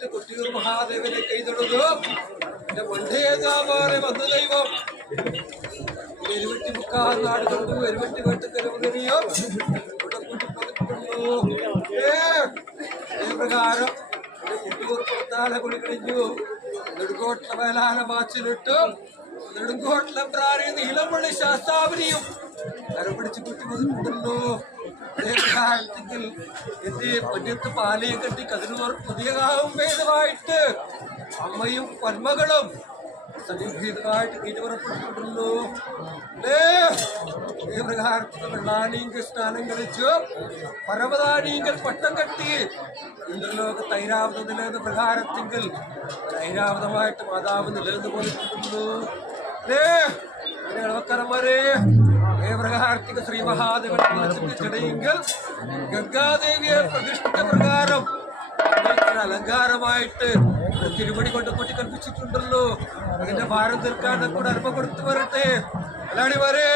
എന്നിട്ട് കൊട്ടിയൂർ മഹാദേവനെ കൈതൊടുന്നു. എന്റെ മണ്ടേതാവാറെ വന്ന ദൈവം എരുവെട്ടി മുക്കാൽ നാട് കണ്ടു. എരുവെട്ടി വെട്ടുക്കരമുതലിയോ പ്രകാരം കൊട്ടിയൂർ പുറത്താല കുളി കഴിഞ്ഞു. നെടുങ്കോട്ടിലെ വേലാല മാച്ചിലിട്ടു. നെടുങ്കോട്ടിലെ പ്രാരി നീലമണി ശാസ്താവരിയും കരം പിടിച്ച് കുട്ടി വന്നിട്ടുണ്ടല്ലോ. െങ്കിൽ എന്റെ പൊന്നത്ത് പാലയും കെട്ടി കതിരൂർ പുതിയ കാവും ഭേദമായിട്ട് അമ്മയും പന്മകളും സന്നിഭീതമായിട്ട് കീറ്റുപുറപ്പെട്ടിട്ടുണ്ടല്ലോ. പ്രകാരത്തിൽ വെള്ളാനീങ്കൽ സ്നാനം കളിച്ചു. പരമതാനീങ്കൽ പട്ടം കെട്ടി ഇന്ദ്രലോകത്ത് ഐരാവതം നിലനിന്ന പ്രകാരത്തിങ്കിൽ ഐരാവതമായിട്ട് മാതാവ് നിലനിന്ന് പോയിട്ടുണ്ടല്ലോ. ഇളവക്കരന്മാരെ പ്രകാരത്തിക്ക് ശ്രീ മഹാദേവൻ ചടയെങ്കിൽ ഗംഗാദേവിയെ പ്രതിഷ്ഠിച്ച പ്രകാരം അലങ്കാരമായിട്ട് തിരുമണി കൊണ്ട് കൊട്ടിക്കൽപ്പിച്ചിട്ടുണ്ടല്ലോ. അതിന്റെ ഭാരം തീർക്കാൻ കൂടെ അനുഭവപ്പെടുത്തു വരട്ടെ. അല്ലാണിമാരെ